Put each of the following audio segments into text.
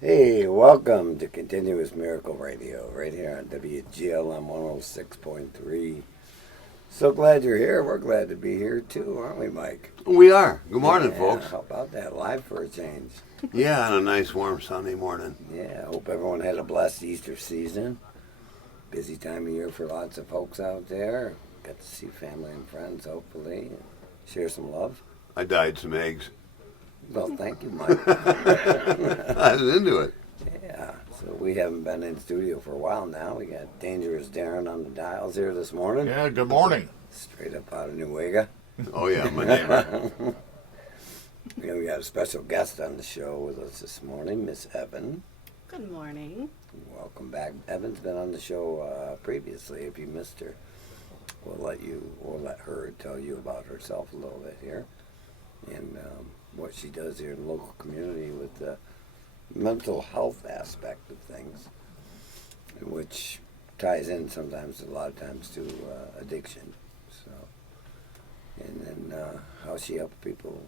Hey, welcome to Continuous Miracle Radio, right here on WGLM 106.3. So glad you're here. We're glad to be here too, aren't we, Mike? We are. Good morning, folks. How about that? Live for a change. Yeah, on a nice warm Sunday morning. Yeah, I hope everyone had a blessed Easter season. Busy time of year for lots of folks out there. Got to see family and friends, hopefully. Share some love. I dyed some eggs. Well, thank you, Mike. I was into it. Yeah, so we haven't been in studio for a while now. We got Dangerous Darren on the dials here this morning. Yeah, good morning. Straight up out of Newega. Oh, yeah, my neighbor. We got a special guest on the show with us this morning, Miss Evan. Good morning. Welcome back. Evan's been on the show previously. If you missed her, we'll let her tell you about herself a little bit here and what she does here in the local community with the mental health aspect of things, which ties in sometimes, a lot of times, to addiction. So, and then how she helps people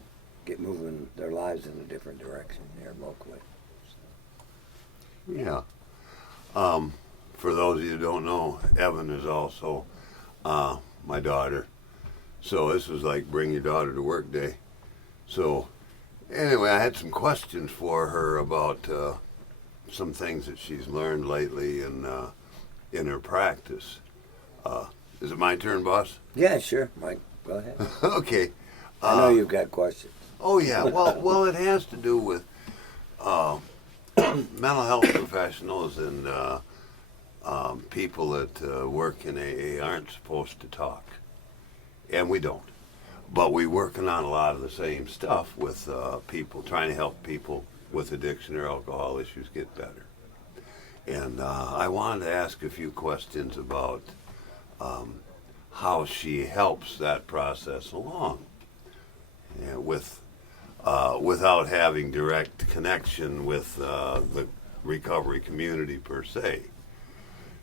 get moving their lives in a different direction here locally. So. Yeah. For those of you who don't know, Evan is also my daughter. So this was like bring your daughter to work day. So anyway, I had some questions for her about some things that she's learned lately in her practice. Is it my turn, boss? Yeah, sure, Mike. Go ahead. Okay. I know you've got questions. Oh yeah. Well, it has to do with mental health professionals and people that work in AA aren't supposed to talk, and we don't. But we're working on a lot of the same stuff with people, trying to help people with addiction or alcohol issues get better. And I wanted to ask a few questions about how she helps that process along, without having direct connection with the recovery community per se.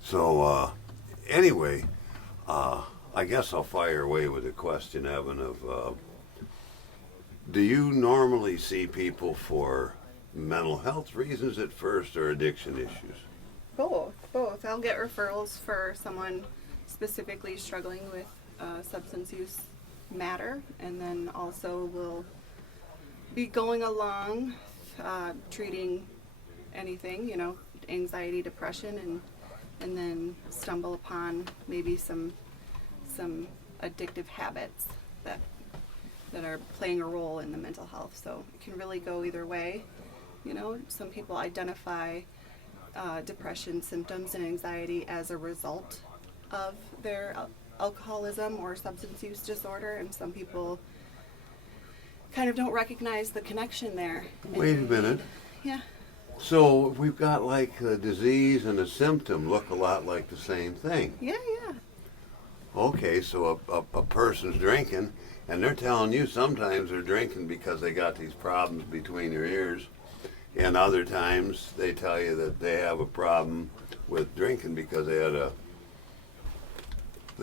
So anyway, I guess I'll fire away with a question, Evan, of do you normally see people for mental health reasons at first or addiction issues? Both. I'll get referrals for someone specifically struggling with substance use matter, and then also will be going along treating anything, anxiety, depression, and then stumble upon maybe some addictive habits that are playing a role in the mental health. So it can really go either way. Some people identify depression symptoms and anxiety as a result of their alcoholism or substance use disorder, and some people kind of don't recognize the connection there. Wait a minute. Yeah. So we've got like a disease and a symptom look a lot like the same thing. Yeah. Okay, so a person's drinking, and they're telling you sometimes they're drinking because they got these problems between their ears, and other times they tell you that they have a problem with drinking because the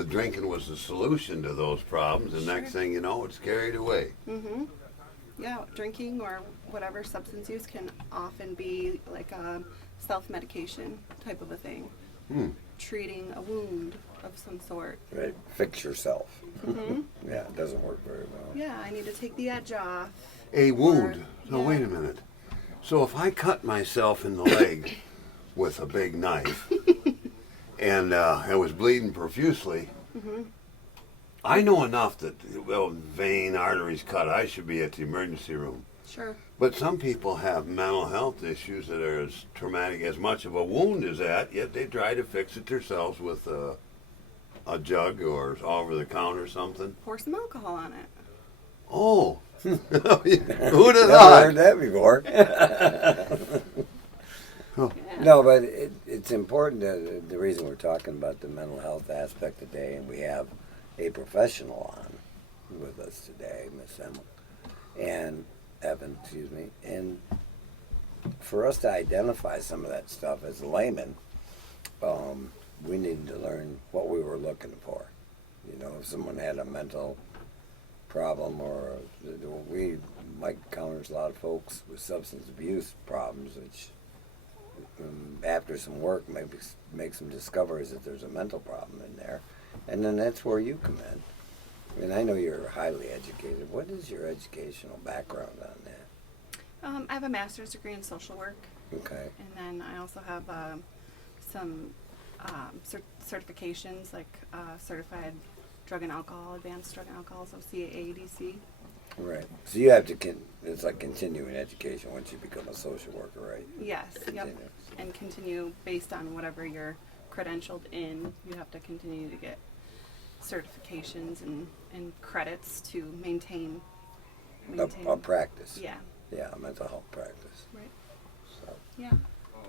drinking was the solution to those problems, and next thing you know, it's carried away. Mm-hmm. Yeah, drinking or whatever substance use can often be like a self-medication type of a thing. Treating a wound of some sort. Right, fix yourself. Mm-hmm. Yeah, it doesn't work very well. Yeah, I need to take the edge off. A wound. So yeah. Wait a minute. So if I cut myself in the leg with a big knife and I was bleeding profusely, I know enough that, vein, arteries cut, I should be at the emergency room. Sure. But some people have mental health issues that are as traumatic as much of a wound as that, yet they try to fix it themselves with a jug or over the counter or something. Pour some alcohol on it. Oh, Who'd have Never thought? heard that before. No, but it's important that the reason we're talking about the mental health aspect today, and we have a professional on with us today, Miss Emma and Evan, excuse me, and for us to identify some of that stuff as a layman, we needed to learn what we were looking for. You know, if someone had a mental problem, or we might encounter a lot of folks with substance abuse problems, which after some work maybe make some discoveries that there's a mental problem in there, and then that's where you come in. And I know you're highly educated. What is your educational background on that? I have a master's degree in social work, Okay. and then I also have some certifications, like certified drug and alcohol, advanced drug and alcohol, so CAADC. Right. So you have to, it's like continuing education once you become a social worker, right? Yes, yep. Continue. And continue based on whatever you're credentialed in. You have to continue to get certifications and credits to maintain. A practice. Yeah. Yeah, a mental health practice. Right. So Yeah.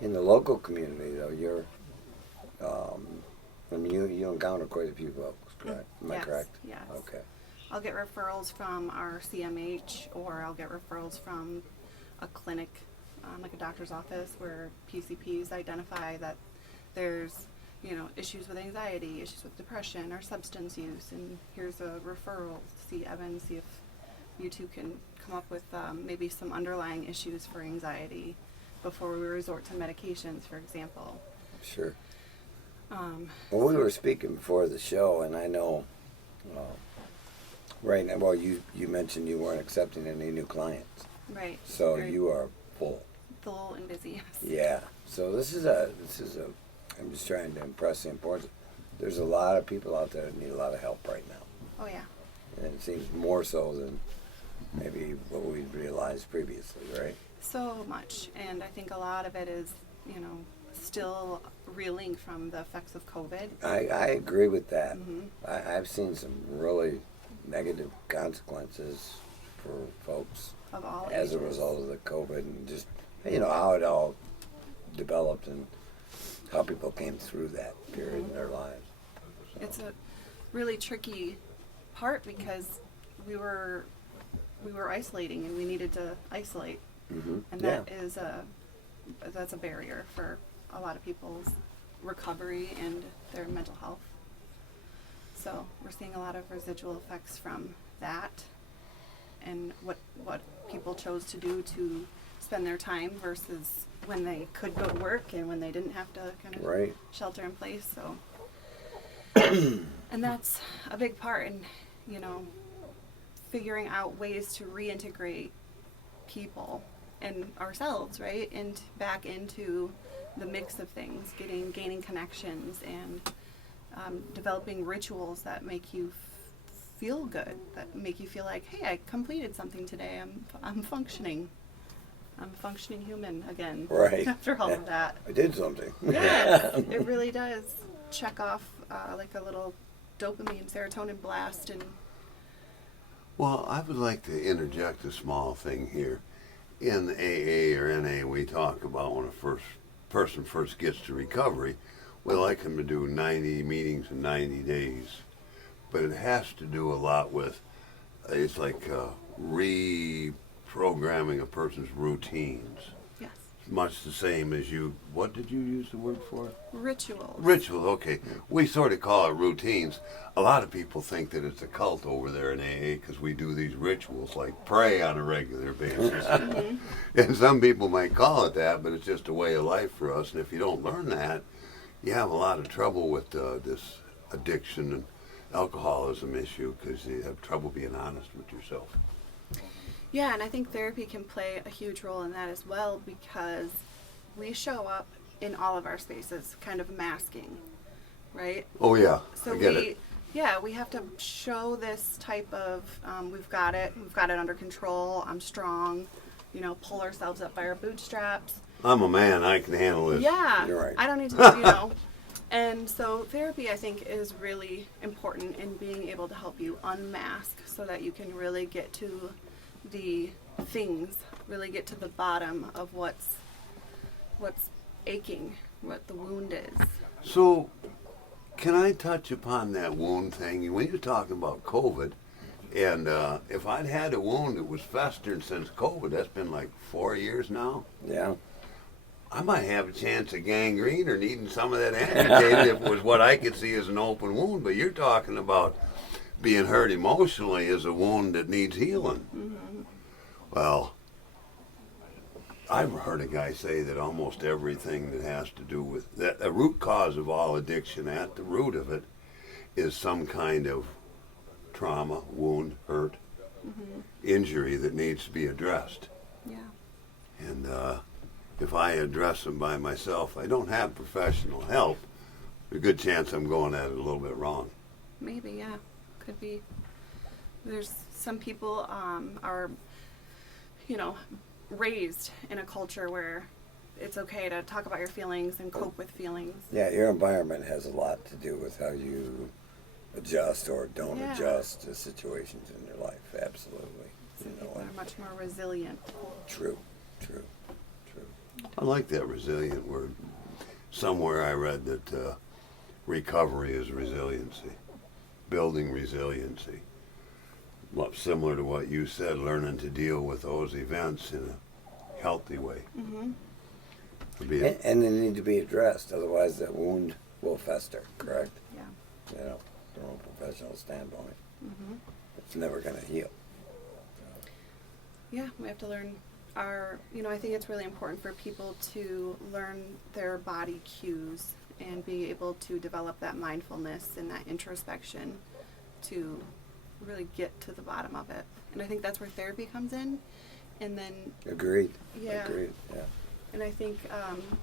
in the local community, though, you're, I mean, you encounter quite a few folks, correct? Am I Yes, correct? yes. Okay. I'll get referrals from our CMH, or I'll get referrals from a clinic, like a doctor's office, where PCPs identify that there's, you know, issues with anxiety, issues with depression, or substance use, and here's a referral to see Evan, see if you two can come up with maybe some underlying issues for anxiety before we resort to medications, for example. Sure. Well, we were speaking before the show, and I know right now, well, you mentioned you weren't accepting any new clients. Right. So Very you are full. full and busy. Yes. Yeah. So this is a, I'm just trying to impress the importance. There's a lot of people out there that need a lot of help right now. Oh yeah. And it seems more so than maybe what we realized previously, right? So much, and I think a lot of it is, you know, still reeling from the effects of COVID. I agree with that. Mhm. I've seen some really negative consequences for folks Of all as a ages. result of the COVID, and just, you know, how it all developed and how people came through that period in their lives. So, It's a really tricky part because we were isolating, and we needed to isolate, mhm. and Yeah. that's a barrier for a lot of people's recovery and their mental health. So we're seeing a lot of residual effects from that, and what people chose to do to spend their time versus when they could go to work and when they didn't have to kind of Right. shelter in place. So, and that's a big part in, you know, figuring out ways to reintegrate people and ourselves, right, and back into the mix of things, gaining connections, and developing rituals that make you feel good, that make you feel like, hey, I completed something today. I'm functioning. I'm a functioning human again. Right. After all of that. I did something. Yes, it really does check off like a little dopamine, serotonin blast, and Well, I would like to interject a small thing here. In AA or NA, we talk about when a person first gets to recovery, we like them to do 90 meetings in 90 days. But it has to do a lot with, it's like reprogramming a person's routines. yes, Much the same as you, what did you use the word for? rituals. Ritual, okay. We sort of call it routines. A lot of people think that it's a cult over there in AA because we do these rituals like pray on a regular basis. And some people might call it that, but it's just a way of life for us. And if you don't learn that, you have a lot of trouble with this addiction and alcoholism issue because you have trouble being honest with yourself. Yeah, and I think therapy can play a huge role in that as well, because we show up in all of our spaces kind of masking, right? Oh, yeah, So I get it. we have to show this type of, we've got it under control, I'm strong, you know, pull ourselves up by our bootstraps. I'm a man, I can handle this. Yeah, You're right. I don't need to, you know. And so therapy, I think, is really important in being able to help you unmask so that you can really get to the things, really get to the bottom of what's aching, what the wound is. So, can I touch upon that wound thing? When you're talking about COVID, and if I'd had a wound that was festering since COVID, that's been like 4 years now, Yeah. I might have a chance of gangrene or needing some of that amputated if it was what I could see as an open wound. But you're talking about being hurt emotionally as a wound that needs healing. Mm-hmm. Well, I've heard a guy say that almost everything that has to do with that, the root cause of all addiction, at the root of it, is some kind of trauma, wound, hurt, injury that needs to be addressed. Yeah. And if I address them by myself, I don't have professional help, there's a good chance I'm going at it a little bit wrong. Maybe, yeah. Could be. There's some people are, raised in a culture where it's okay to talk about your feelings and cope with feelings. Yeah, your environment has a lot to do with how you adjust or don't Yeah. adjust to situations in your life. Absolutely. Some You know, people are much more resilient. true. I like that resilient word. Somewhere I read that recovery is resiliency, building resiliency. Similar to what you said, learning to deal with those events in a healthy way. Mm-hmm. And they need to be addressed, otherwise that wound will fester, correct? Yeah. You know, from a professional standpoint. Mm-hmm. It's never going to heal. Yeah, we have to learn I think it's really important for people to learn their body cues and be able to develop that mindfulness and that introspection to really get to the bottom of it. And I think that's where therapy comes in. And then, Agreed. yeah. Agreed, yeah. And I think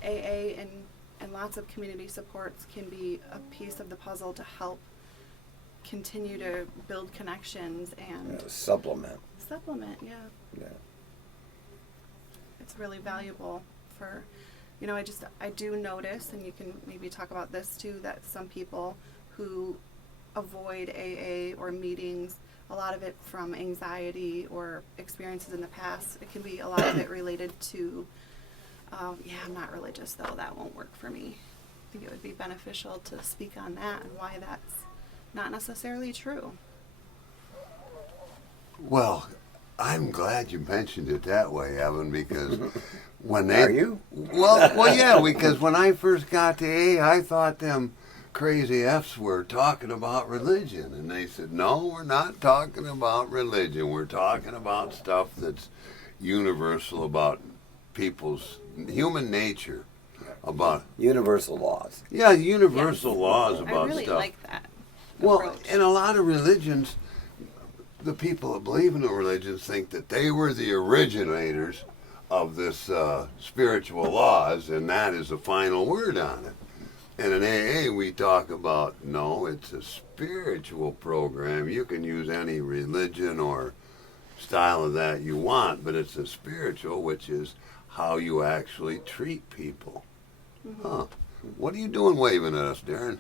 AA and lots of community supports can be a piece of the puzzle to help continue to build connections and Supplement. supplement, yeah. Yeah. It's really valuable for, I do notice, and you can maybe talk about this too, that some people who avoid AA or meetings, a lot of it from anxiety or experiences in the past. It can be a lot of it related to, I'm not religious though, that won't work for me. I think it would be beneficial to speak on that and why that's not necessarily true. Well, I'm glad you mentioned it that way, Evan, because when they... Are you? Well, yeah, because when I first got to AA, I thought them crazy F's were talking about religion. And they said, no, we're not talking about religion. We're talking about stuff that's universal about people's human nature. About Universal laws. Yeah, universal Yes. laws about I really stuff. like that Well, approach. in a lot of religions, the people that believe in the religions think that they were the originators of this spiritual laws, and that is the final word on it. And in AA, we talk about, no, it's a spiritual program. You can use any religion or style of that you want, but it's a spiritual, which is how you actually treat people. Mm-hmm. Huh. What are you doing waving at us, Darren?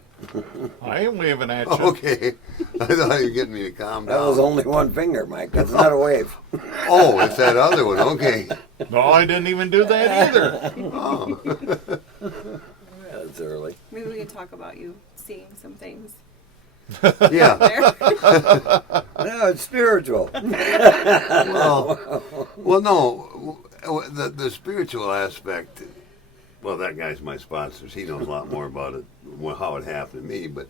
I am waving at you. Okay. I thought you were getting me to calm down. That was only one finger, Mike. That's not a wave. Oh, it's that other one. Okay. No, I didn't even do that either. Oh. That's early. Maybe we could talk about you seeing some things Yeah. there. No, it's spiritual. Well, no. The spiritual aspect, well, that guy's my sponsor. He knows a lot more about it, how it happened to me. But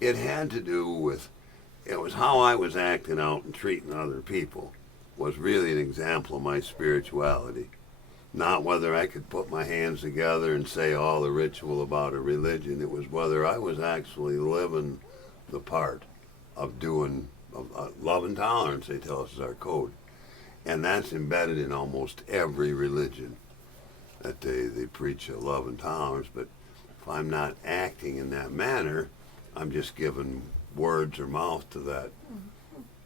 it had to do with, it was how I was acting out and treating other people was really an example of my spirituality. Not whether I could put my hands together and say all the ritual about a religion. It was whether I was actually living the part of doing love and tolerance, they tell us is our code. And that's embedded in almost every religion, that they preach love and tolerance. But if I'm not acting in that manner, I'm just giving words or mouth to that.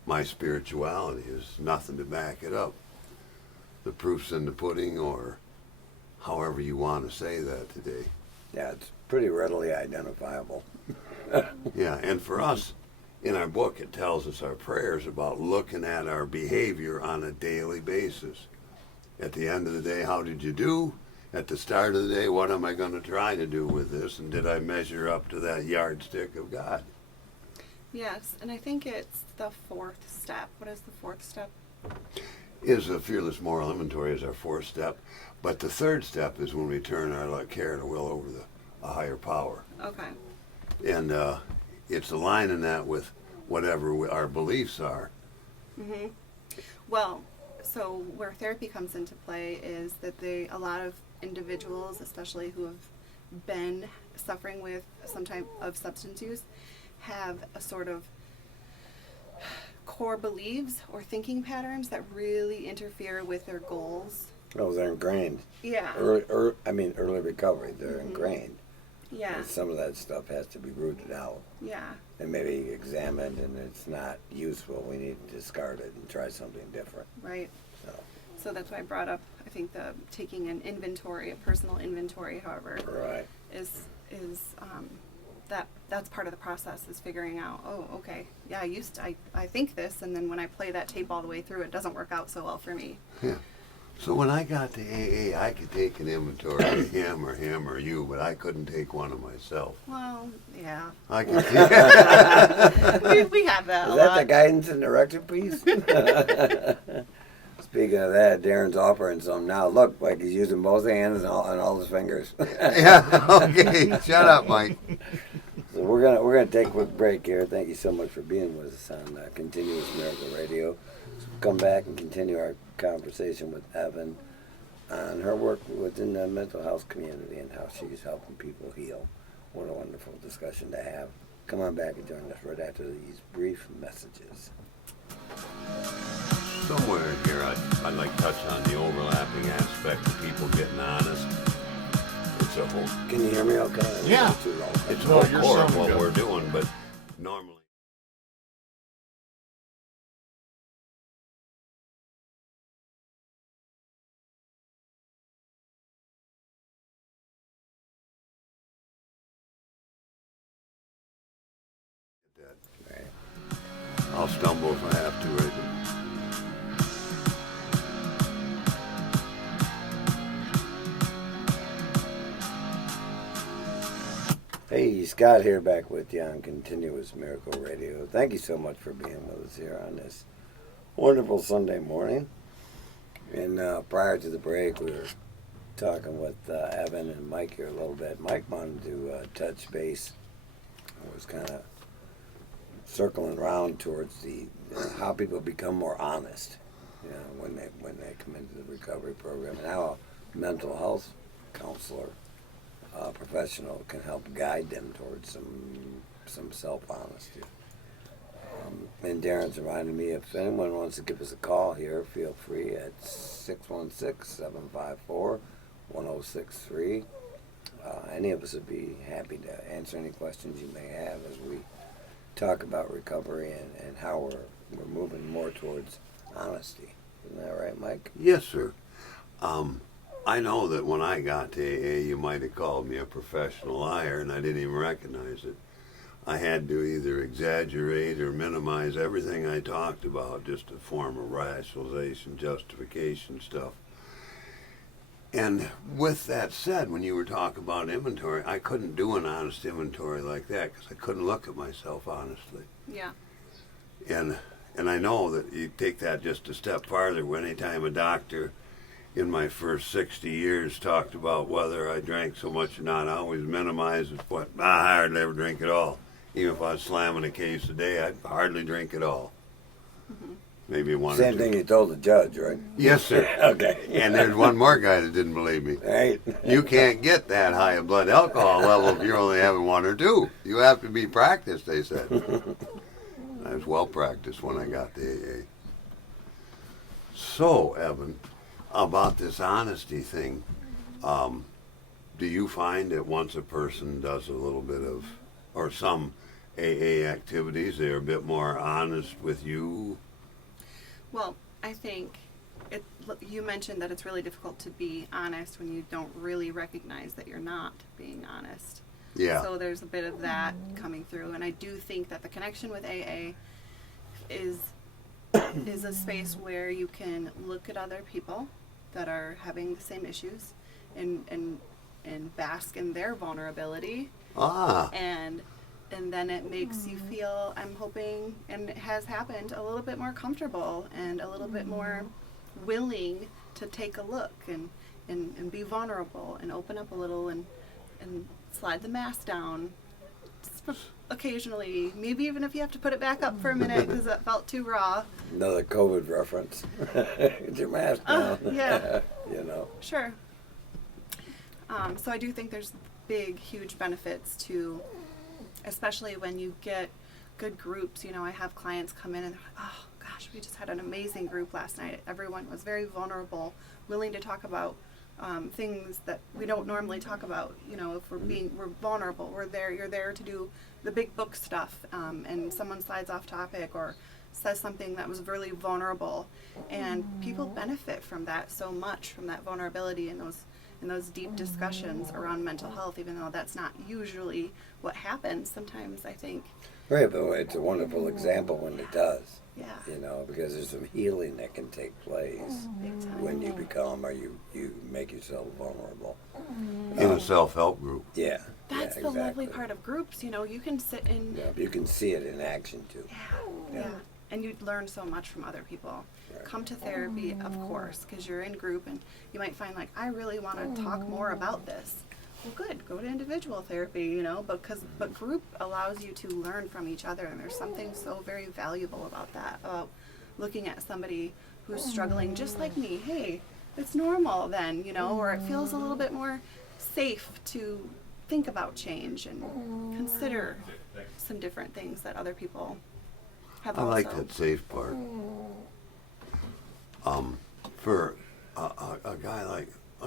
My spirituality is nothing to back it up. The proof's in the pudding, or however you want to say that today. Yeah, it's pretty readily identifiable. Yeah, and for us, in our book, it tells us our prayers about looking at our behavior on a daily basis. At the end of the day, how did you do? At the start of the day, what am I going to try to do with this? And did I measure up to that yardstick of God? Yes, and I think it's the fourth step. What is the fourth step? Is a fearless moral inventory is our fourth step. But the third step is when we turn our care and will over a higher power. Okay. And it's aligning that with whatever our beliefs are. Mm-hmm. Well, so where therapy comes into play is that a lot of individuals, especially who have been suffering with some type of substance use, have a sort of core beliefs or thinking patterns that really interfere with their goals. Oh, they're ingrained. Yeah. Early recovery, they're Mhm. ingrained. Yeah. And some of that stuff has to be rooted out Yeah. and maybe examined, and it's not useful. We need to discard it and try something different. Right. So, So that's why I brought up, I think, the taking an inventory, a personal inventory, however, right. is that's part of the process, is figuring out, oh, okay, yeah, I think this, and then when I play that tape all the way through, it doesn't work out so well for me. Yeah. So when I got to AA, I could take an inventory of him or you, but I couldn't take one of myself. Well, yeah, I could take we have that Is a that lot. the guidance and direction piece? Speaking of that, Darren's offering some now. Look, like he's using both hands and all his fingers. Yeah, okay, shut up, Mike. So we're gonna take a quick break here. Thank you so much for being with us on Continuous Miracle Radio. So we'll come back and continue our conversation with Evan on her work within the mental health community and how she's helping people heal. What a wonderful discussion to have. Come on back and join us right after these brief messages. Somewhere in here, I'd like to touch on the overlapping aspect of people getting honest. It's a whole, Can you hear me okay? Yeah. Not too loud. it's a No, whole you're core of sounding what good. we're doing, but normally. Right. I'll stumble if I have to. Right? Hey, Scott here, back with you on Continuous Miracle Radio. Thank you so much for being with us here on this wonderful Sunday morning. And prior to the break, we were talking with Evan and Mike here a little bit. Mike wanted to touch base. I was kind of circling around towards the how people become more honest, when they come into the recovery program, and how a mental health counselor professional can help guide them towards some self-honesty. And Darren's reminded me, if anyone wants to give us a call here, feel free at 616-754-1063. Any of us would be happy to answer any questions you may have as we talk about recovery and how we're moving more towards honesty. Isn't that right, Mike? Yes, sir. I know that when I got to AA, you might have called me a professional liar, and I didn't even recognize it. I had to either exaggerate or minimize everything I talked about, just a form of rationalization, justification stuff. And with that said, when you were talking about inventory, I couldn't do an honest inventory like that because I couldn't look at myself honestly. Yeah. And I know that you take that just a step farther. Anytime a doctor in my first 60 years talked about whether I drank so much or not, I always minimized it. I hardly ever drink at all. Even if I was slamming a case a day, I'd hardly drink at all. Mm-hmm. Maybe one Same or two. thing you told the judge, right? Yes, sir. Okay. And there's one more guy that didn't believe me. Right. You can't get that high a blood alcohol level if you're only having one or two. You have to be practiced, they said. I was well practiced when I got to AA. So, Evan, about this honesty thing, do you find that once a person does a little bit of, or some AA activities, they're a bit more honest with you? Well, I think you mentioned that it's really difficult to be honest when you don't really recognize that you're not being honest. Yeah. So there's a bit of that coming through, and I do think that the connection with AA is a space where you can look at other people that are having the same issues and bask in their vulnerability, Ah. and then it makes you feel, I'm hoping, and it has happened, a little bit more comfortable and a little bit more willing to take a look and be vulnerable and open up a little and slide the mask down occasionally, maybe even if you have to put it back up for a minute because that felt too raw. Another COVID reference. Get your mask down. Yeah. You know. Sure. So I do think there's big, huge benefits to, especially when you get good groups. You know, I have clients come in and they're like, oh gosh, we just had an amazing group last night. Everyone was very vulnerable, willing to talk about things that we don't normally talk about. You know, if we're vulnerable, you're there to do the big book stuff, and someone slides off topic or says something that was really vulnerable, and people benefit from that so much, from that vulnerability and those deep discussions around mental health, even though that's not usually what happens. Sometimes I think. Right, but it's a wonderful example when it does. Yeah. You know, because there's some healing that can take place Big time. when you become or you make yourself vulnerable. In a self-help group. Yeah. That's yeah, the lovely exactly. part of groups. You know, you can sit in. Yeah, you can see it in action too. Yeah. And you learn so much from other people. Right. Come to therapy, of course, because you're in group and you might find, like, I really want to talk more about this. Well, good. Go to individual therapy, you know, but group allows you to learn from each other, and there's something so very valuable about that, about looking at somebody who's struggling just like me. Hey, it's normal then, you know, or it feels a little bit more safe to think about change and consider some different things that other people have I also. like that safe part. For a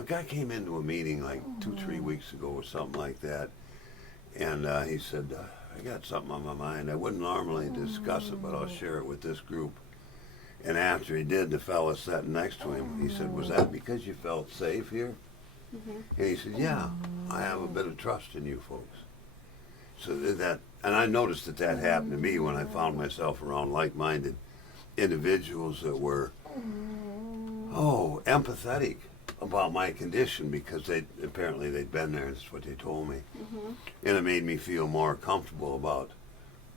guy came into a meeting like 2-3 weeks ago or something like that, and he said, I got something on my mind. I wouldn't normally discuss it, but I'll share it with this group. And after he did, the fella sat next to him. He said, was that because you felt safe here? And he said, yeah, I have a bit of trust in you folks. So that, and I noticed that happened to me when I found myself around like-minded individuals that were, empathetic about my condition, because they'd been there, and that's what they told me. And it made me feel more comfortable about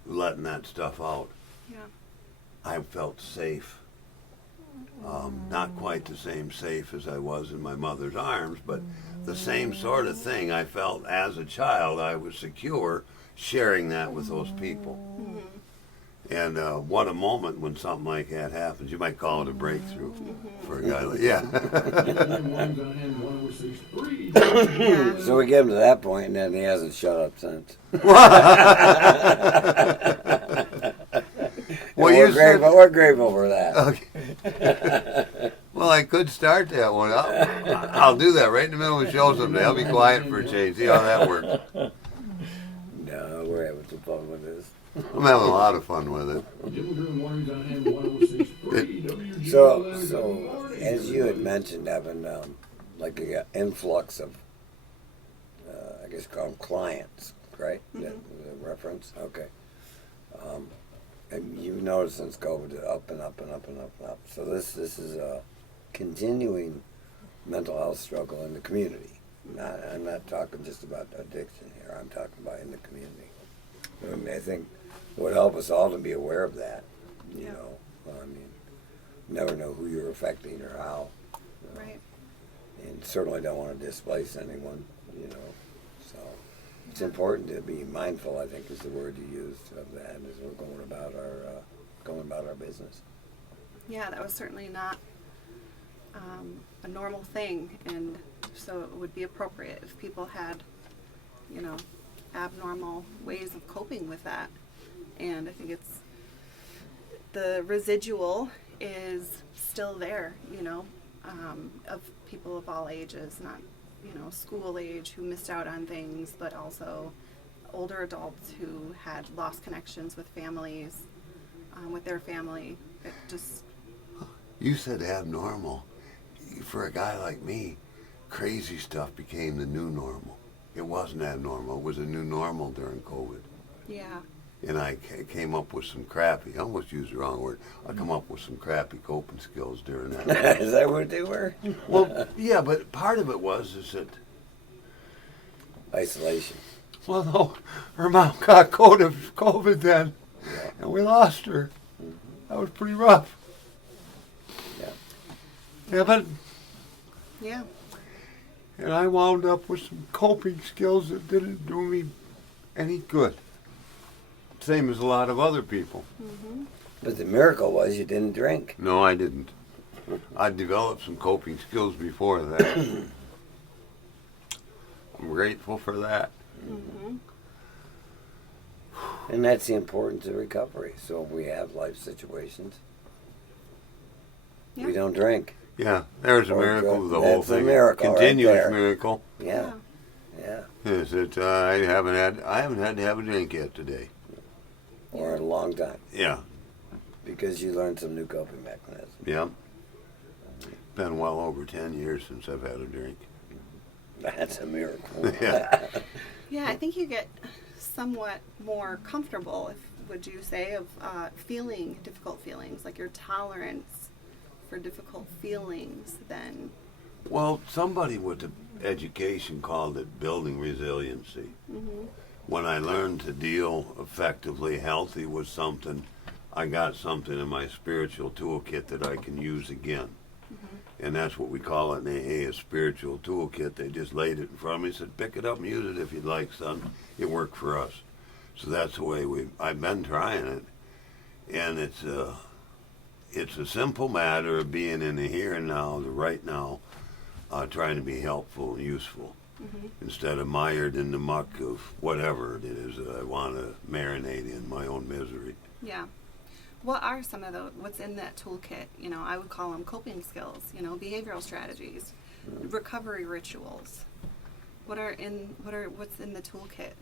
letting that stuff out. Yeah. I felt safe. Not quite the same safe as I was in my mother's arms, but the same sort of thing I felt as a child. I was secure sharing that with those people. And what a moment when something like that happens. You might call it a breakthrough for a guy like, yeah. So we get him to that point, and then he hasn't shut up since. Well, we're grateful for that. Okay. Well, I could start that one. I'll do that right in the middle of the show someday. I'll be quiet for a change. See how that works. No, we're having some fun with this. I'm having a lot of fun with it. So as you had mentioned, Evan, like an influx of, I guess call them clients, right? That was a reference? Okay. And you've noticed since COVID, up and up and up and up and up. So this is a continuing mental health struggle in the community. I'm not talking just about addiction here. I'm talking about in the community. I mean, I think it would help us all to be aware of that. You know, I mean, never know who you're affecting or how. Right. And certainly don't want to displace anyone. You know, so it's important to be mindful. I think is the word you used of that as we're going about our business. Yeah, that was certainly not a normal thing, and so it would be appropriate if people had, you know, abnormal ways of coping with that. And I think it's the residual is still there, you know, of people of all ages, not, you know, school age who missed out on things, but also older adults who had lost connections with families, with their family. It just. You said abnormal. For a guy like me, crazy stuff became the new normal. It wasn't abnormal. It was a new normal during COVID. Yeah. And I came up with some crappy, I almost used the wrong word, I come up with some crappy coping skills during that. Is that what they were? Well, yeah, but part of it is that, Isolation. well, no, her mom got COVID then, Yeah. and we lost her. That was pretty rough. Yeah. Yeah, but, Yeah. and I wound up with some coping skills that didn't do me any good. Same as a lot of other people. Mm-hmm. But the miracle was you didn't drink. No, I didn't. I developed some coping skills before that. I'm grateful for that. Mm-hmm. And that's the importance of recovery. So if we have life situations, Yeah. we don't drink. Yeah, there's a Or miracle good. of the whole That's a thing. miracle right Continuous there. miracle Yeah. Yeah. is that I haven't had to have a drink yet today. Or in a long time. Yeah, Because you learned some new coping mechanisms. yeah. Been well over 10 years since I've had a drink. That's a miracle. Yeah. Yeah, I think you get somewhat more comfortable, would you say, of feeling difficult feelings, like your tolerance for difficult feelings then. Well, somebody with the education called it building resiliency. Mm-hmm. When I learned to deal effectively, healthy with something, I got something in my spiritual toolkit that I can use again. And that's what we call it in AA, a spiritual toolkit. They just laid it in front of me and said, pick it up and use it if you'd like, son. It worked for us. So that's the way I've been trying it. And it's a simple matter of being in the here and now, the right now, trying to be helpful and useful. Mm-hmm. Instead of mired in the muck of whatever it is that I want to marinate in my own misery. Yeah. What are some of what's in that toolkit? You know, I would call them coping skills, behavioral strategies, recovery rituals. What's in the toolkit?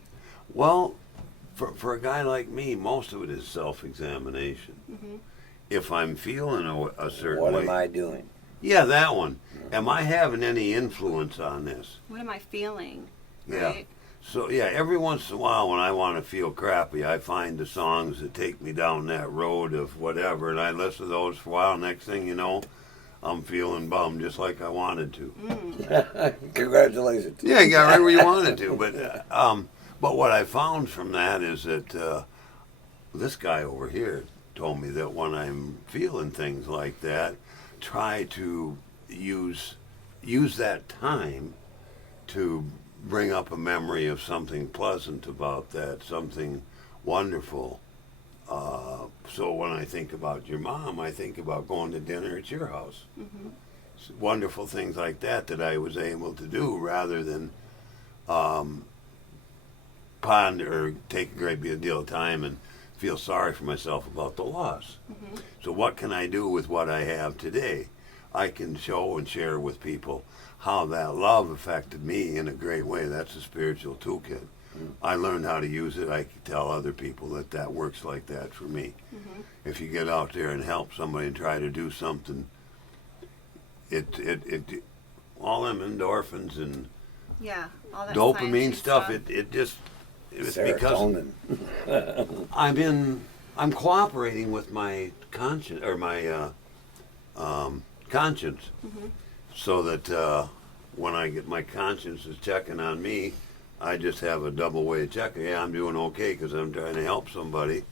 Well, for a guy like me, most of it is self-examination. Mm-hmm. If I'm feeling a certain What way, am I doing? yeah, that one. Am I having any influence on this? What am I feeling? Yeah. Right? So yeah, every once in a while when I want to feel crappy, I find the songs that take me down that road of whatever, and I listen to those for a while. Next thing you know, I'm feeling bummed just like I wanted to. Congratulations. Yeah, you got right where you wanted to. But what I found from that is that this guy over here told me that when I'm feeling things like that, try to use that time to bring up a memory of something pleasant about that, something wonderful. So when I think about your mom, I think about going to dinner at your house. Mm-hmm. Wonderful things like that I was able to do rather than ponder or take a great deal of time and feel sorry for myself about the loss. Mm-hmm. So what can I do with what I have today? I can show and share with people how that love affected me in a great way. That's a spiritual toolkit. I learned how to use it. I can tell other people that works like that for me. Mm-hmm. If you get out there and help somebody and try to do something, it all them endorphins and Yeah, all that dopamine sciencey stuff, it's because Serotonin. I'm cooperating with my conscience or my conscience, Mm-hmm. so that when I get my conscience is checking on me, I just have a double way of checking. Yeah, I'm doing okay because I'm trying to help somebody,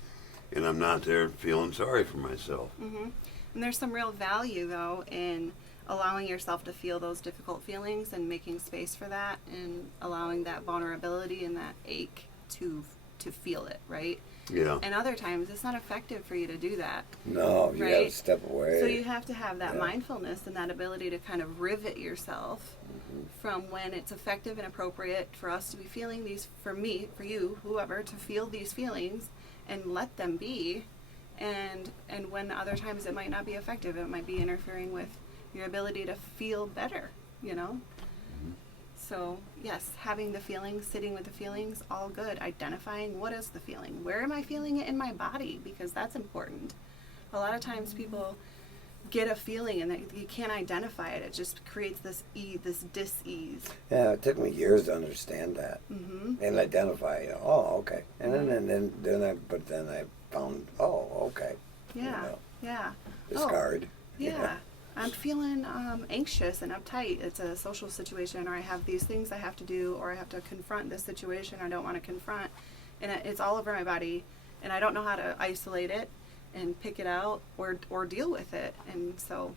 and I'm not there feeling sorry for myself. Mm-hmm. And there's some real value, though, in allowing yourself to feel those difficult feelings and making space for that and allowing that vulnerability and that ache to feel it, right? Yeah. And other times it's not effective for you to do that. No, you gotta Right. step away. So you have to have that Yeah. mindfulness and that ability to kind of rivet yourself from when it's effective and appropriate for us to be feeling these, for me, for you, whoever, to feel these feelings and let them be. And when other times it might not be effective, it might be interfering with your ability to feel better, So, yes, having the feelings, sitting with the feelings, all good. Identifying what is the feeling. Where am I feeling it in my body? Because that's important. A lot of times people get a feeling and that you can't identify it. It just creates this dis-ease. Yeah, it took me years to understand that and identify. Oh, okay. And then I found. Oh, okay. Yeah, You know, yeah. discard. Yeah. I'm feeling anxious and uptight. It's a social situation, or I have these things I have to do, or I have to confront this situation I don't want to confront. And it's all over my body, and I don't know how to isolate it and pick it out or deal with it. And so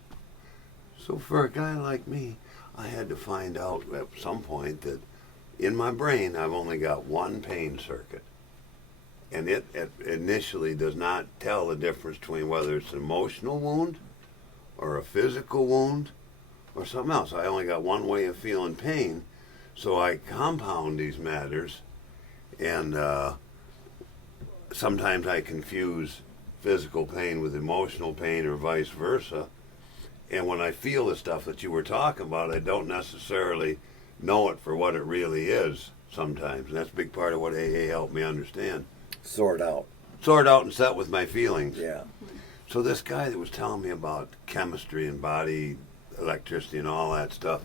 For a guy like me, I had to find out at some point that in my brain I've only got one pain circuit. And it initially does not tell the difference between whether it's an emotional wound or a physical wound or something else. I only got one way of feeling pain, so I compound these matters, and sometimes I confuse physical pain with emotional pain or vice versa. And when I feel the stuff that you were talking about, I don't necessarily know it for what it really is sometimes. And that's a big part of what AA helped me understand. Sort out. Sort out and set with my feelings. Yeah. So this guy that was telling me about chemistry and body electricity and all that stuff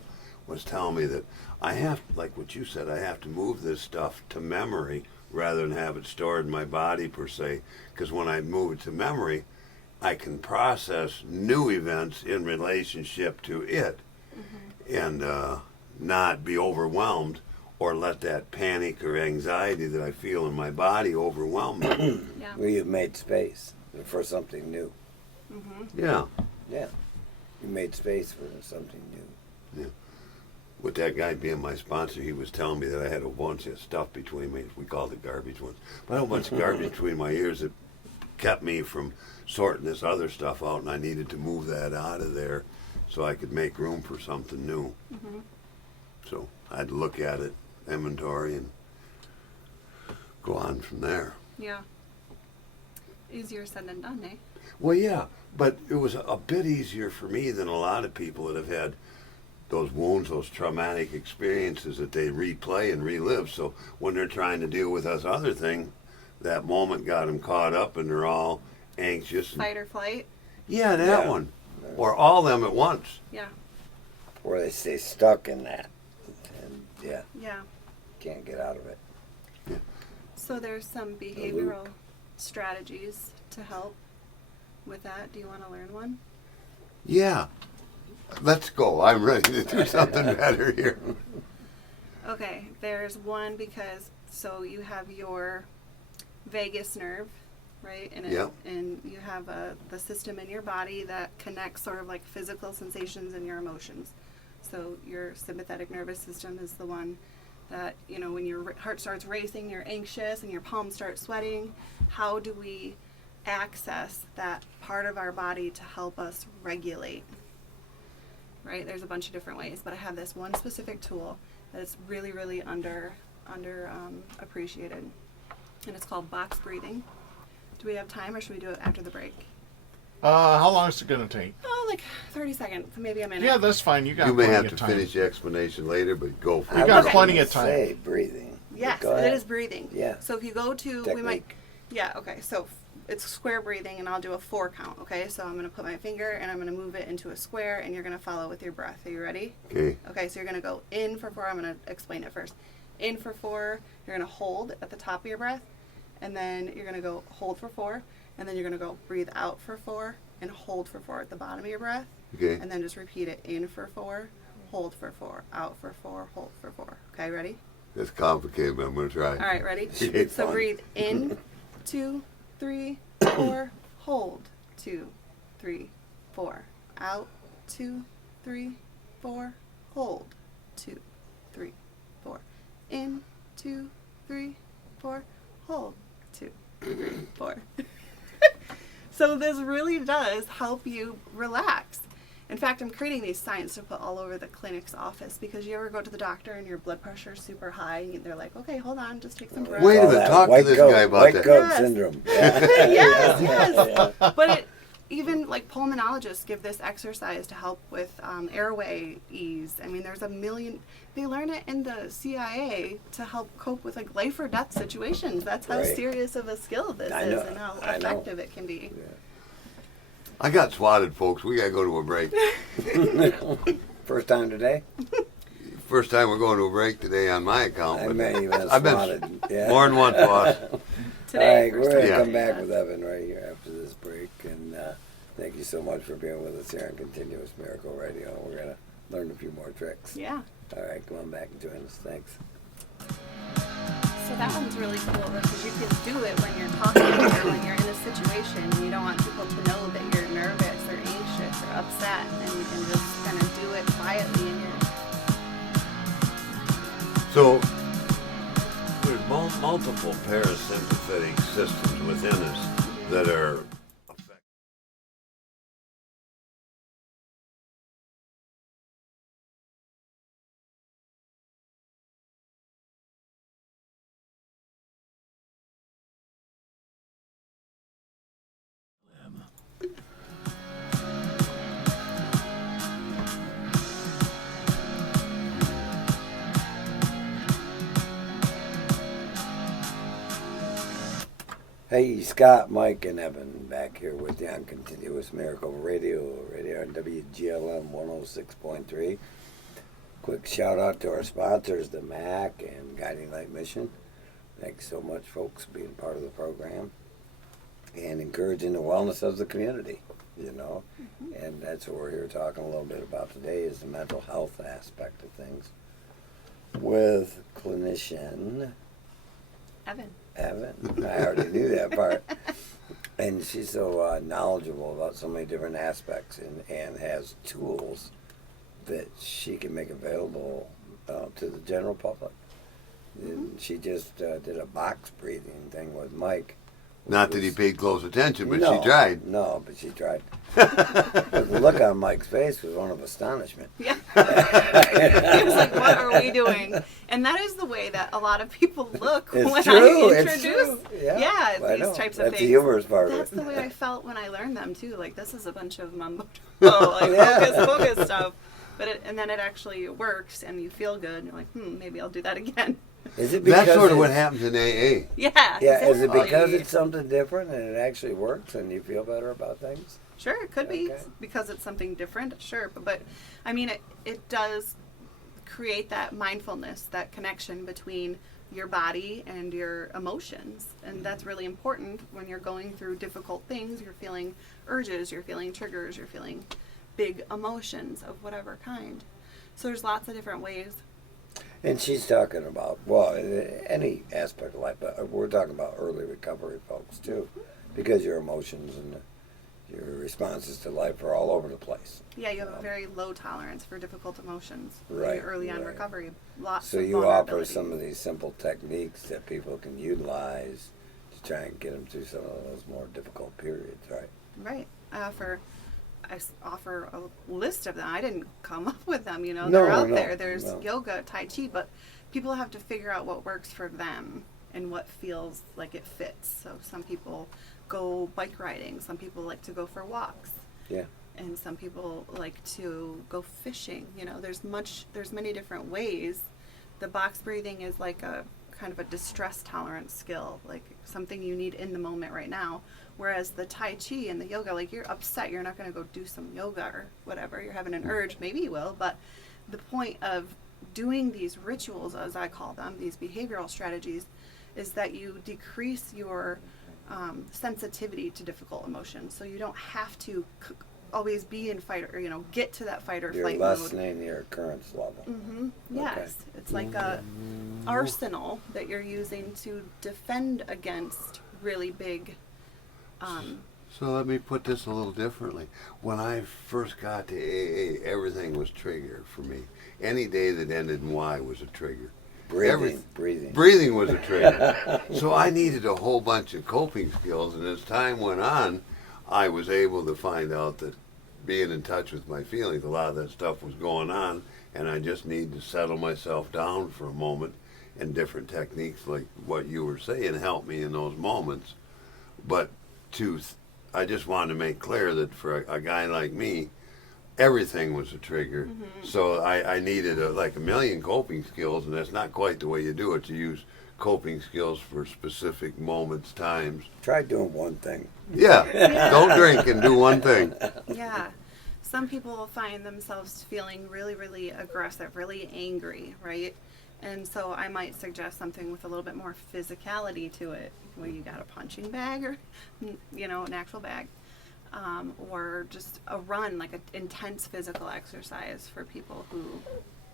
was telling me that I have, like what you said, I have to move this stuff to memory rather than have it stored in my body per se. Because when I move it to memory, I can process new events in relationship to it and not be overwhelmed or let that panic or anxiety that I feel in my body overwhelm me. yeah. Well, you've made space for something new. Yeah. Yeah. You made space for something new. With that guy being my sponsor, he was telling me that I had a bunch of stuff between me. We called it garbage ones. But I had a bunch of garbage between my ears that kept me from sorting this other stuff out, and I needed to move that out of there so I could make room for something new. So I had to look at it, inventory, and go on from there. Yeah. Easier said than done, eh? Well, yeah, but it was a bit easier for me than a lot of people that have had those wounds, those traumatic experiences that they replay and relive. So when they're trying to deal with this other thing, that moment got them caught up and they're all anxious. Fight or flight. Yeah, that one. Or all of them at once. Yeah. Or they stay stuck in that. And yeah, Yeah. can't get out of it. So there's some behavioral strategies to help with that. Do you want to learn one? Yeah. Let's go. I'm ready to do something better here. Okay, there's one because so you have your vagus nerve, right? And Yep. and you have the system in your body that connects sort of like physical sensations and your emotions. So your sympathetic nervous system is the one that, you know, when your heart starts racing, you're anxious and your palms start sweating. How do we access that part of our body to help us regulate? Right? There's a bunch of different ways, but I have this one specific tool that is really, really appreciated, and it's called box breathing. Do we have time, or should we do it after the break? How long is it going to take? Oh, like 30 seconds, maybe a minute. Yeah, that's fine. You got You may plenty have of to time. finish the explanation later, but go for You it. got Okay. plenty of time. Say breathing. Yes, Go it ahead. is breathing. Yeah. So if you go to, we might, Technique. yeah, okay, so it's square breathing, and I'll do a 4 count, okay? So I'm going to put my finger, and I'm going to move it into a square, and you're going to follow with your breath. Are you ready? Okay. Okay, so you're going to go in for 4. I'm going to explain it first. In for 4, you're going to hold at the top of your breath, and then you're going to go hold for 4, and then you're going to go breathe out for 4, and hold for 4 at the bottom of your breath, Okay. and then just repeat it. In for 4, hold for 4, out for 4, hold for 4. Okay, ready? It's complicated, but I'm going to try. All right, ready? Okay, So fine. breathe in, 2, 3, 4, hold, 2, 3, 4, out, 2, 3, 4, hold, 2, 3, 4, in, 2, 3, 4, hold, 2, 3, 4. So this really does help you relax. In fact, I'm creating these signs to put all over the clinic's office, because you ever go to the doctor and your blood pressure is super high and they're like, okay, hold on, just take some breaths. Wait a Call minute, that talk to white this coat- guy about white that. coat Yes. syndrome. Yeah. Yes, yes. But it, even like pulmonologists give this exercise to help with airway ease. I mean, there's a million. They learn it in the CIA to help cope with like life or death situations. That's how Right. serious of a skill this I is, know, and how I know. effective it can be. I got swatted, folks. We got to go to a break. First time today? First time we're going to a break today on my account. I but may even I've been swatted. Yeah. more than once, boss. Today, All right, first we're going to time. come Yeah. back with Evan right here after this break. And thank you so much for being with us here on Continuous Miracle Radio. We're going to learn a few more tricks. Yeah. All right, come on back and join us. Thanks. So that one's really cool because you can do it when you're talking or when you're in a situation and you don't want people to know that you're nervous or anxious or upset, and you can just kind of do it quietly in your. So there's multiple parasympathetic systems within us that are affected. Hey, Scott, Mike, and Evan back here with you on Continuous Miracle Radio, radio on WGLM 106.3. Quick shout out to our sponsors, the MAC and Guiding Light Mission. Thanks so much, folks, for being part of the program and encouraging the wellness of the community, you know. And that's what we're here talking a little bit about today is the mental health aspect of things with clinician Evan. Evan. I already knew that part. And she's so knowledgeable about so many different aspects and has tools that she can make available to the general public. And she just did a box breathing thing with Mike. Not that he paid close attention, but No, she tried. No, but she tried. But the look on Mike's face was one of astonishment. Yeah. He was like, what are we doing? And that is the way that a lot of people look It's when true, I it's introduce true. Yeah, I these know. types of That's things. the humorous part That's of it. the way I felt when I learned them too. Like, this is a bunch of mumbo jumbo, like Yeah. focus stuff. But and then it actually works and you feel good and you're like, maybe I'll do that again. Is it because That's sort of what it's- happens in AA. Yeah. Yeah, is it exactly. because it's something different and it actually works and you feel better about things? Sure, it could be Okay. because it's something different. Sure, but I mean, it does create that mindfulness, that connection between your body and your emotions, and that's really important when you're going through difficult things. You're feeling urges, you're feeling triggers, you're feeling big emotions of whatever kind. So there's lots of different ways. And she's talking about, well, any aspect of life, but we're talking about early recovery, folks, too, because your emotions and your responses to life are all over the place. Yeah, you have a very low tolerance for difficult emotions when Right, you're early on right. recovery. Lots So of you offer vulnerability. some of these simple techniques that people can utilize to try and get them through some of those more difficult periods, right? Right. I offer a list of them. I didn't come up with them, No, they're out no, there. There's no. yoga, Tai Chi, but people have to figure out what works for them and what feels like it fits. So some people go bike riding, some people like to go for walks, Yeah. and some people like to go fishing. There's many different ways. The box breathing is like a kind of a distress tolerance skill, like something you need in the moment right now. Whereas the Tai Chi and the yoga, like you're upset, you're not going to go do some yoga or whatever. You're having an urge, maybe you will, but the point of doing these rituals, as I call them, these behavioral strategies, is that you decrease your sensitivity to difficult emotions. So you don't have to always be in fight or, get to that fight or You're flight mode. lessening your occurrence level. Yes, it's like a arsenal that you're using to defend against really big. So let me put this a little differently. When I first got to AA, everything was trigger for me. Any day that ended in Y was a trigger. Breathing. Breathing was a trigger. So I needed a whole bunch of coping skills, and as time went on, I was able to find out that being in touch with my feelings, a lot of that stuff was going on, and I just needed to settle myself down for a moment, and different techniques like what you were saying helped me in those moments. But I just wanted to make clear that for a guy like me, everything was a trigger. So I needed like a million coping skills, and that's not quite the way you do it. You use coping skills for specific moments, times. Try doing one thing. Yeah, Yeah. don't drink and do one thing. Yeah. Some people will find themselves feeling really, really aggressive, really angry, right? And so I might suggest something with a little bit more physicality to it, where you got a punching bag or, an actual bag. Or just a run, like an intense physical exercise for people who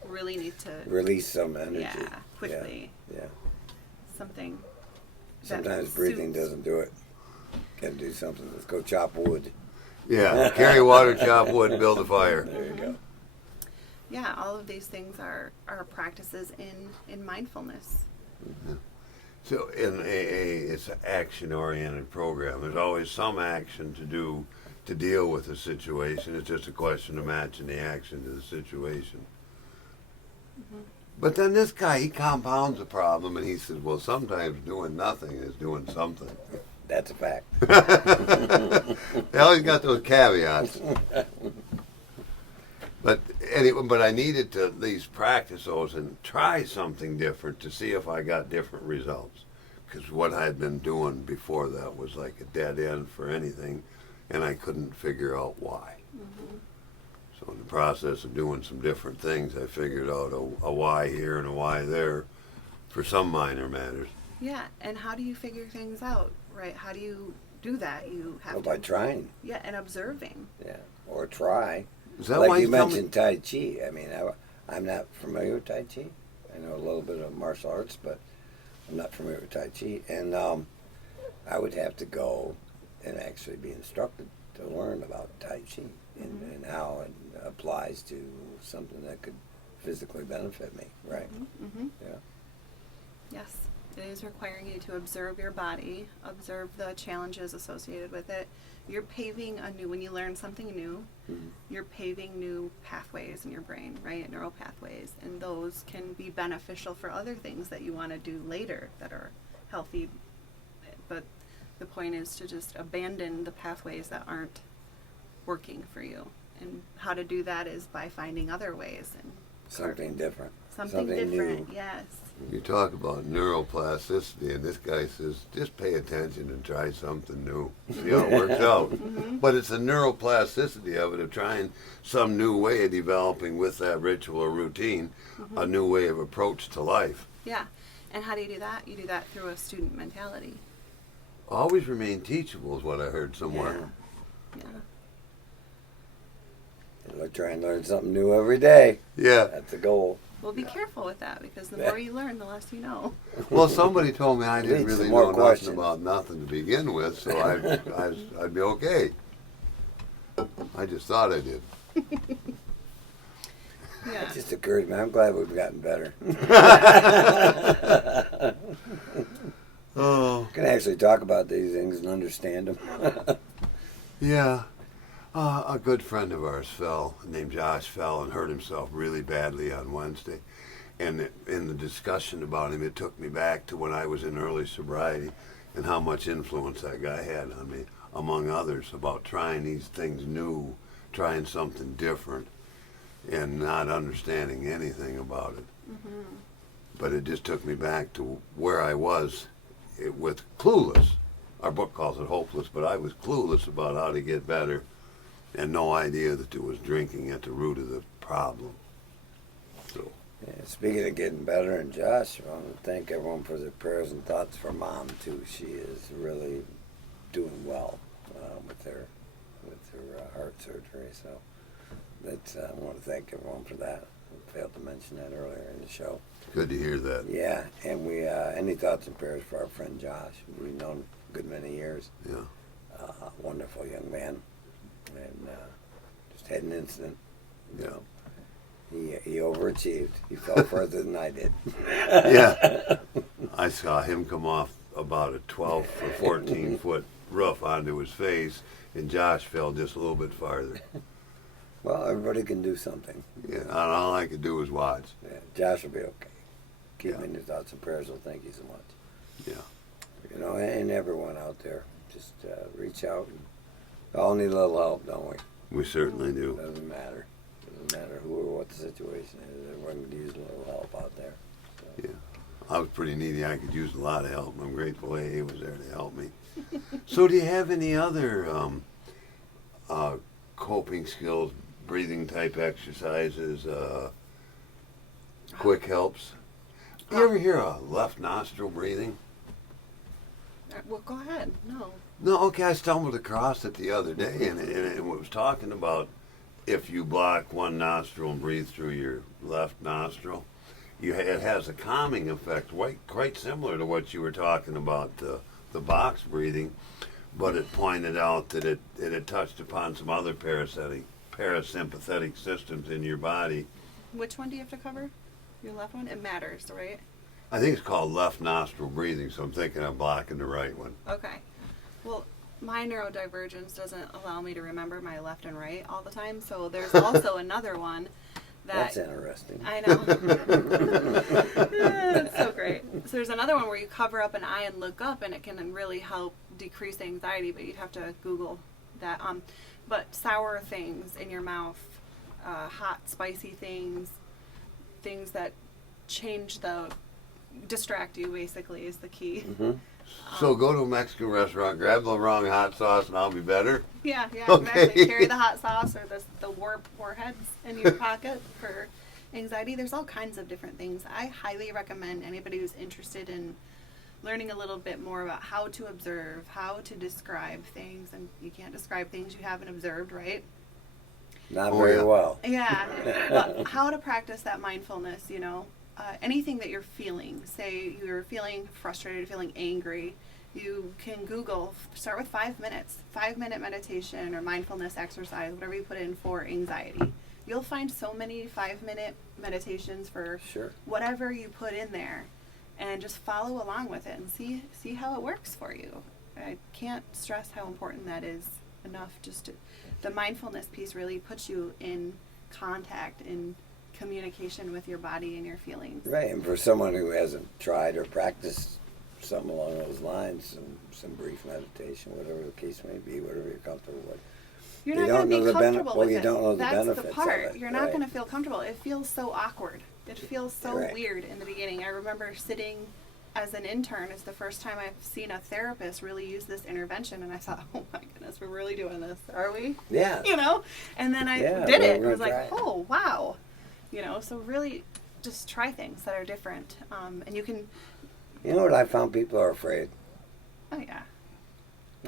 really need to Release some energy. Yeah, quickly. Yeah. Something. that Sometimes breathing suits- doesn't do it. Got to do something. Let's go chop wood. Yeah, carry water, chop wood, build a fire. There you go. Yeah, all of these things are practices in mindfulness. So in AA, it's an action-oriented program. There's always some action to do to deal with a situation. It's just a question of matching the action to the situation. But then this guy, he compounds the problem and he says, well, sometimes doing nothing is doing something. That's a fact. They always got those caveats. But anyway, but I needed to at least practice those and try something different to see if I got different results. Because what I'd been doing before that was like a dead end for anything, and I couldn't figure out why. So in the process of doing some different things, I figured out a why here and a why there for some minor matters. Yeah, and how do you figure things out, right? How do you do that? You have Well, to by trying. Yeah, and observing. Yeah. Or try. Is that why Like you tell me- mentioned Tai Chi. I mean, I'm not familiar with Tai Chi. I know a little bit of martial arts, but I'm not familiar with Tai Chi. And I would have to go and actually be instructed to learn about Tai Chi and how it applies to something that could physically benefit me, right? Mm-hmm. Yeah. Yes, it is requiring you to observe your body, observe the challenges associated with it. You're paving when you learn something new, you're paving new pathways in your brain, right? Neural pathways. And those can be beneficial for other things that you want to do later that are healthy. But the point is to just abandon the pathways that aren't working for you. And how to do that is by finding other ways and Something different. something different. new. Yes. You talk about neuroplasticity, and this guy says, just pay attention and try something new. See how it works out. But it's the neuroplasticity of it, of trying some new way of developing with that ritual or routine, a new way of approach to life. Yeah. And how do you do that? You do that through a student mentality. Always remain teachable is what I heard somewhere. Yeah. Try and learn something new every day. Yeah. That's the goal. Well, be careful with that because the Yeah. more you learn, the less you know. Well, somebody told me I didn't Leads to really more know questions. nothing about nothing to begin with, so I'd be okay. I just thought I did. Yeah. It just occurred to me. I'm glad we've gotten better. Oh, Can actually talk about these things and understand them. yeah. A good friend of ours named Josh fell and hurt himself really badly on Wednesday. And in the discussion about him, it took me back to when I was in early sobriety and how much influence that guy had on me, among others, about trying these things new, trying something different, and not understanding anything about it. But it just took me back to where I was with clueless. Our book calls it hopeless, but I was clueless about how to get better and no idea that there was drinking at the root of the problem. So, Yeah, speaking of getting better, and Josh, I want to thank everyone for their prayers and thoughts for Mom too. She is really doing well with her heart surgery. So that's I want to thank everyone for that. I failed to mention that earlier in the show. good to hear that. Yeah, and we any thoughts and prayers for our friend Josh? We've known a good many years. Yeah. Wonderful young man, and just had an incident. You know, he overachieved. He fell further than I did. Yeah. I saw him come off about a 12 or 14 foot roof onto his face, and Josh fell just a little bit farther. Well, everybody can do something. Yeah, and all I could do was watch. Yeah, Josh will be okay. Keep Yeah. him in your thoughts and prayers. Well, thank you so much. Yeah. You know, and everyone out there, just reach out. We all need a little help, don't we? We certainly do. Doesn't matter. Doesn't matter who or what the situation is. Everyone can use a little help out there. So. Yeah. I was pretty needy. I could use a lot of help. I'm grateful AA was there to help me. So do you have any other coping skills, breathing type exercises, quick helps? You ever hear of left nostril breathing? Well, go ahead. No. No, okay, I stumbled across it the other day, and it was talking about if you block one nostril and breathe through your left nostril, it has a calming effect, quite similar to what you were talking about, the box breathing, but it pointed out that it had touched upon some other parasympathetic systems in your body. Which one do you have to cover? Your left one? It matters, right? I think it's called left nostril breathing, so I'm thinking I'm blocking the right one. Okay. Well, my neurodivergence doesn't allow me to remember my left and right all the time, so there's also another one that... That's interesting. I know. That's so great. So there's another one where you cover up an eye and look up, and it can really help decrease anxiety, but you'd have to Google that. But sour things in your mouth, hot, spicy things that distract you, basically, is the key. Mm-hmm. So go to a Mexican restaurant, grab the wrong hot sauce, and I'll be better? Yeah, Okay. exactly. Carry the hot sauce or the warheads in your pocket for anxiety. There's all kinds of different things. I highly recommend anybody who's interested in learning a little bit more about how to observe, how to describe things, and you can't describe things you haven't observed, right? Not Oh, very yeah. well. Yeah, but how to practice that mindfulness, anything that you're feeling. Say you're feeling frustrated, feeling angry, you can Google, start with 5 minutes, 5-minute meditation or mindfulness exercise, whatever you put in for anxiety. You'll find so many 5-minute meditations for Sure. whatever you put in there, and just follow along with it and see how it works for you. I can't stress how important that is enough. The mindfulness piece really puts you in contact, in communication with your body and your feelings. Right, and for someone who hasn't tried or practiced something along those lines, some brief meditation, whatever the case may be, whatever you're comfortable with. You're You not don't going to know be the comfortable with you it. don't know the That's benefits the of part. it, You're not right. going to feel comfortable. It feels so awkward. It feels so Right. weird in the beginning. I remember sitting as an intern. It's the first time I've seen a therapist really use this intervention, and I thought, oh my goodness, we're really doing this, are we? Yeah. And then I Yeah, did we're it. I gonna was like, try it. oh wow. So really just try things that are different. And you can, You know what I found? People are afraid. oh yeah,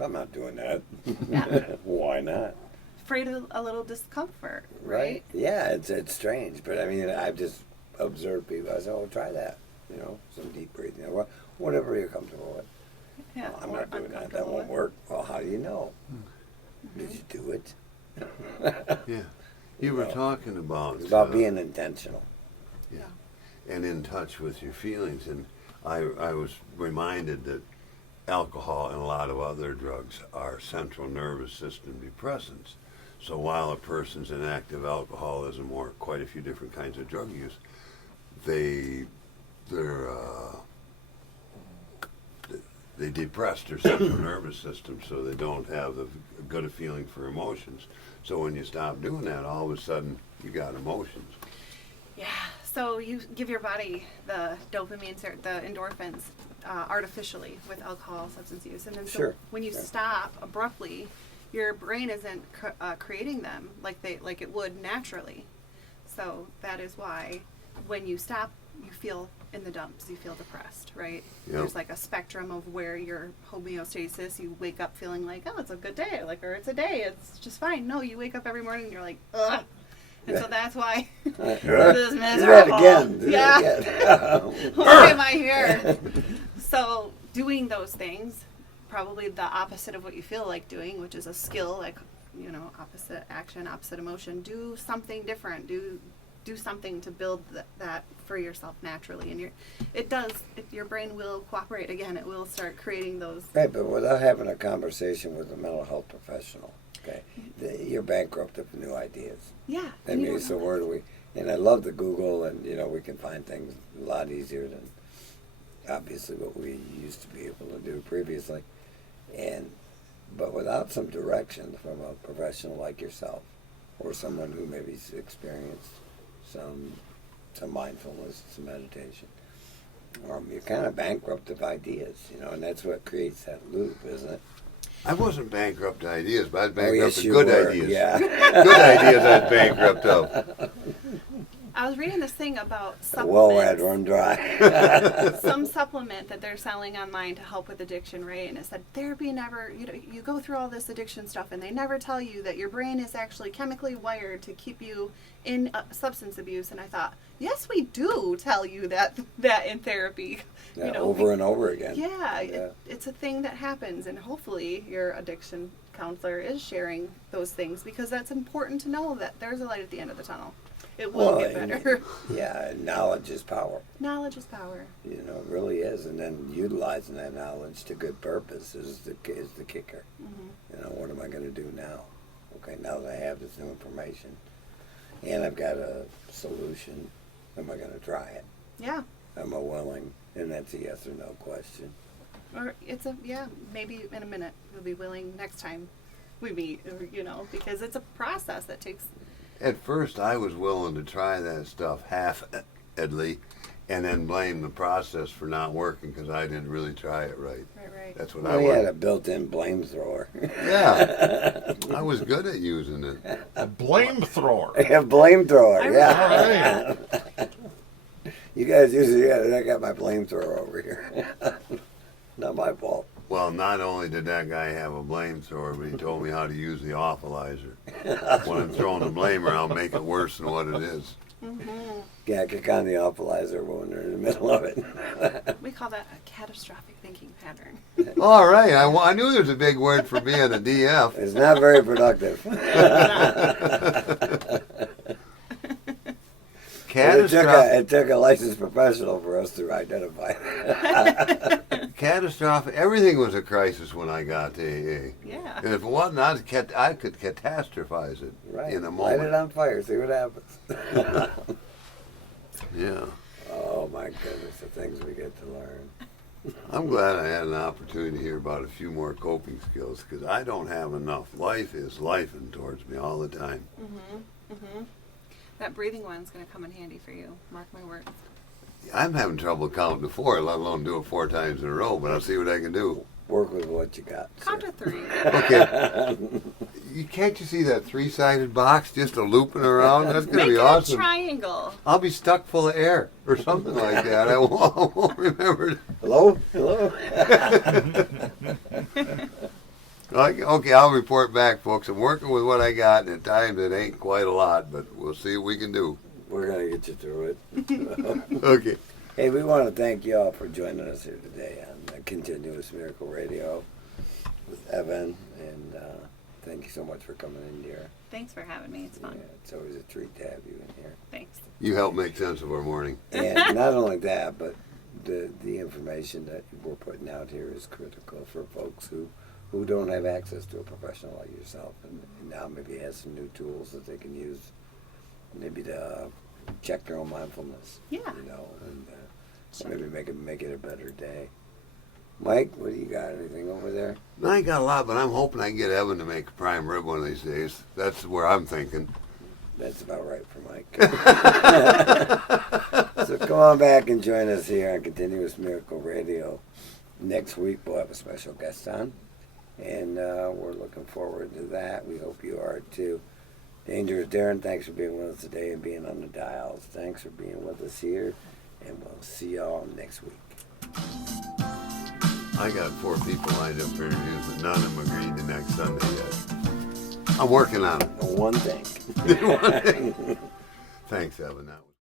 I'm not doing that. Yeah. Why not? afraid of a little discomfort, right? Yeah, it's strange, but I mean, I've just observed people. I said, "Oh, try that." Some deep breathing, or whatever you're comfortable with. Yeah, "Oh, I'm or not doing that. That uncomfortable won't with. work. Well, how do you know? Did you do it? Yeah. You were talking about... It's about being intentional. Yeah. And in touch with your feelings. And I was reminded that alcohol and a lot of other drugs are central nervous system depressants. So while a person's in active alcoholism or quite a few different kinds of drug use, they depress their central nervous system, so they don't have a good a feeling for emotions. So when you stop doing that, all of a sudden you got emotions. Yeah. So you give your body the dopamine, the endorphins, artificially with alcohol, substance use, and then Sure. when you stop abruptly, your brain isn't creating them like it would naturally. So that is why when you stop, you feel in the dumps. You feel depressed, right? Yep. There's like a spectrum of where your homeostasis. You wake up feeling like, oh, it's a good day, or it's a day, it's just fine. No, you wake up every morning and you're like, ugh. And so that's why this is Do miserable. that again. Do Yeah. that again. Why am I here? So doing those things, probably the opposite of what you feel like doing, which is a skill, like, opposite action, opposite emotion. Do something different. Do something to build that for yourself naturally, and your brain will cooperate again. It will start creating those. Right, but without having a conversation with a mental health professional, okay, you're bankrupt of new ideas. Yeah. I and you mean, don't so know where do we? And I love the Google, and we can find things a lot easier than obviously what we used to be able to do previously. But without some direction from a professional like yourself, or someone who maybe's experienced some mindfulness, some meditation, You're kind of bankrupt of ideas, and that's what creates that loop, isn't it? I wasn't bankrupt of ideas, but I was Oh, bankrupt yes, of you good were. ideas. Yeah. Good ideas I was bankrupt of. I was reading this thing about The well had supplements. run dry. Some supplement that they're selling online to help with addiction, right? And it said therapy never, you go through all this addiction stuff and they never tell you that your brain is actually chemically wired to keep you in substance abuse. And I thought, yes, we do tell you that in therapy. Yeah, over and over again. Yeah, it's a thing that happens, and hopefully your addiction counselor is sharing those things, because that's important to know that there's a light at the end of the tunnel. It will get better. Yeah, knowledge is power. Knowledge is power. It really is. And then utilizing that knowledge to good purpose is the kicker. What am I going to do now? Okay, now that I have this new information and I've got a solution, am I going to try it? Yeah. Am I willing? And that's a yes or no question. Or maybe in a minute we'll be willing next time we meet, or, because it's a process that takes. At first, I was willing to try that stuff half-edly and then blame the process for not working because I didn't really try it right. Right. That's what Well, I he was. had a built-in blame thrower. Yeah. I was good at using it. A blame thrower. A blame thrower, I yeah. All right. You guys usually, I got my blame thrower over here. Not my fault. Well, not only did that guy have a blame thrower, but he told me how to use the awfulizer. When I'm throwing the blame around, make it worse than what it is. Yeah, kick on the awfulizer when they're in the middle of it. We call that a catastrophic thinking pattern. All right, I knew there was a big word for being a DF. It's not very productive. It took a licensed professional for us to identify that. Catastrophic. Everything was a crisis when I got to AA. Yeah. And if it wasn't, I could catastrophize it Right. in a Light it moment. on fire, see what happens. Yeah. Oh my goodness, the things we get to learn. I'm glad I had an opportunity to hear about a few more coping skills because I don't have enough. Life is lifing towards me all the time. That breathing one's going to come in handy for you. Mark my words. I'm having trouble counting to 4, let alone do it 4 times in a row, but I'll see what I can do. Work with what you got. Count sir. to 3. Okay. Can't you see that 3-sided box just a looping around? That's going to Make be it awesome. a triangle. I'll be stuck full of air or something like that. I won't remember. Hello? Hello? Okay, I'll report back, folks. I'm working with what I got, and at times it ain't quite a lot, but we'll see what we can do. We're going to get you through it. Okay. Hey, we want to thank you all for joining us here today on Continuous Miracle Radio with Evan, and thank you so much for coming in here. Thanks for having me. It's fun. Yeah, it's always a treat to have you in here. Thanks. You help make sense of our morning. And not only that, but the information that we're putting out here is critical for folks who don't have access to a professional like yourself, and now maybe has some new tools that they can use, maybe to check their own mindfulness. Yeah. And maybe make it a better day. Mike, what do you got? Anything over there? I ain't got a lot, but I'm hoping I can get Evan to make a prime rib one of these days. That's where I'm thinking. That's about right for Mike. So come on back and join us here on Continuous Miracle Radio. Next week we'll have a special guest on, and we're looking forward to that. We hope you are too. Dangerous Darren, thanks for being with us today and being on the dials. Thanks for being with us here, and we'll see y'all next week. I got 4 people lined up for interviews, but none of them agreed to next Sunday yet. I'm working on it. One thing. Thanks, Evan. That was